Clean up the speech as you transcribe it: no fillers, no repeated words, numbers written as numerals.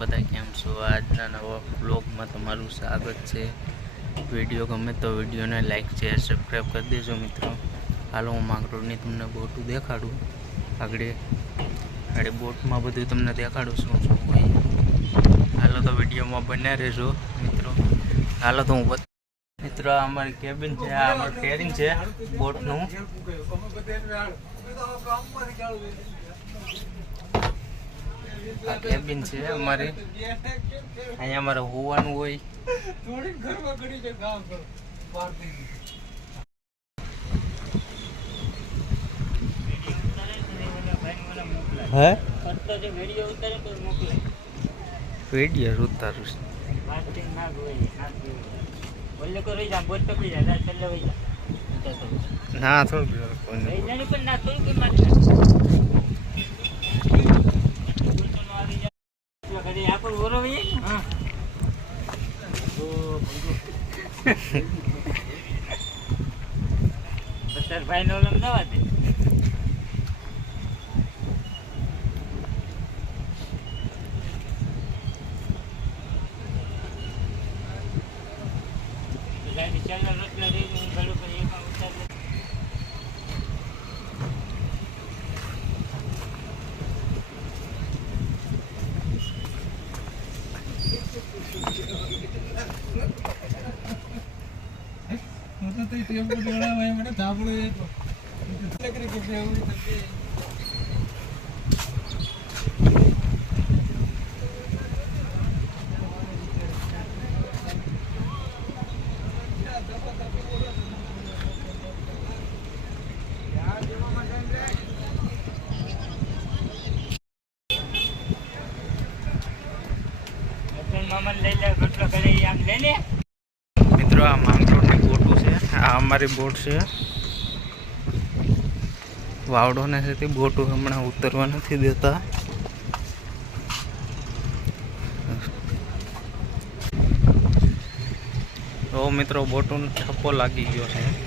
બધા કેમ છો? આજના નવા વ્લોગમાં તમારું સ્વાગત છે। વિડીયો ગમે તો વિડીયોને લાઈક શેર સબસ્ક્રાઈબ કરી દેજો મિત્રો। હાલો હું માંગરોળની તમને બોટું દેખાડું। આગળ બોટમાં બધું તમને દેખાડું શું હોય। હાલો તો વિડીયોમાં બન્યા રહેજો મિત્રો। હાલો તો હું મિત્રો અમારી કેબિન છે, આ અમારું કેરિંગ છે બોટનું। આ કેબિન છે અમારી, અહીંયા અમારે હોવાનું હોય। હે વિડીયો ઉતારું ના થોડું ભાઈ નો લમ દવા દે મિત્રો આ માંગરોળની બોટું છે, આ અમારી બોટ છે। વાવડોને છે તે બોટું હમણાં ઉતરવા નથી દેતા। તો મિત્રો બોટુનો ઠપ્પો લાગી ગયો છે।